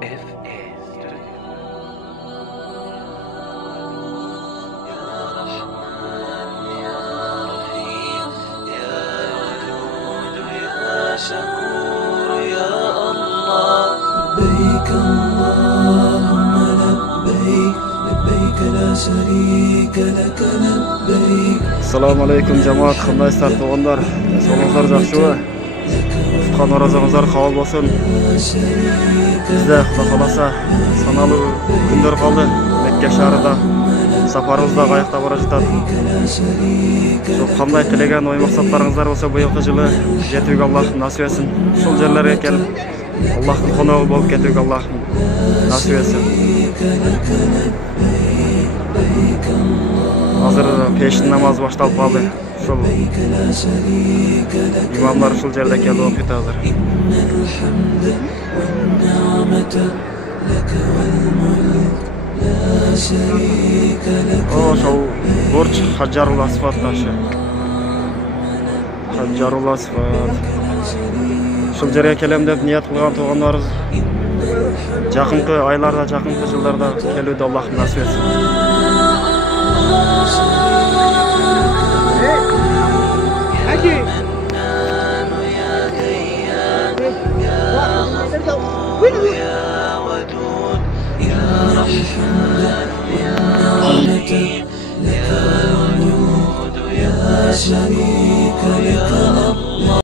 شكور يا الله لبيك اللهم لبيك لبيك لا شريك لك لبيك. Assalamu alaikum cemaat, kandayсыздар тугандар? Сонуңуздар жакшыбы? Туткан оразаңыздар кабыл болсун. Бизде Кудай кааласа саналуу күндөр калды. Мекке шаарында сапарыбыз да аяктап бара жатат. Кандай тилеген ой максаттарыңыздар болсо быйылкы жылы жетүүгө Аллах насип этсин. Ушул жерлерге келип Аллахтын коногу болуп кетүүгө Аллах насип этсин. Азыр пештин намазы башталып калды. Ушул имамдар ушул жерде келип окуйт азыр. Ошол Бурч Хаджарул Асвад ташы. Хаджарул Асвад. Ушул жерге келем деп ниет кылган туугандарыбыз жакынкы айларда, жакынкы жылдарда келүүдө Аллах насип этсин. شريك لك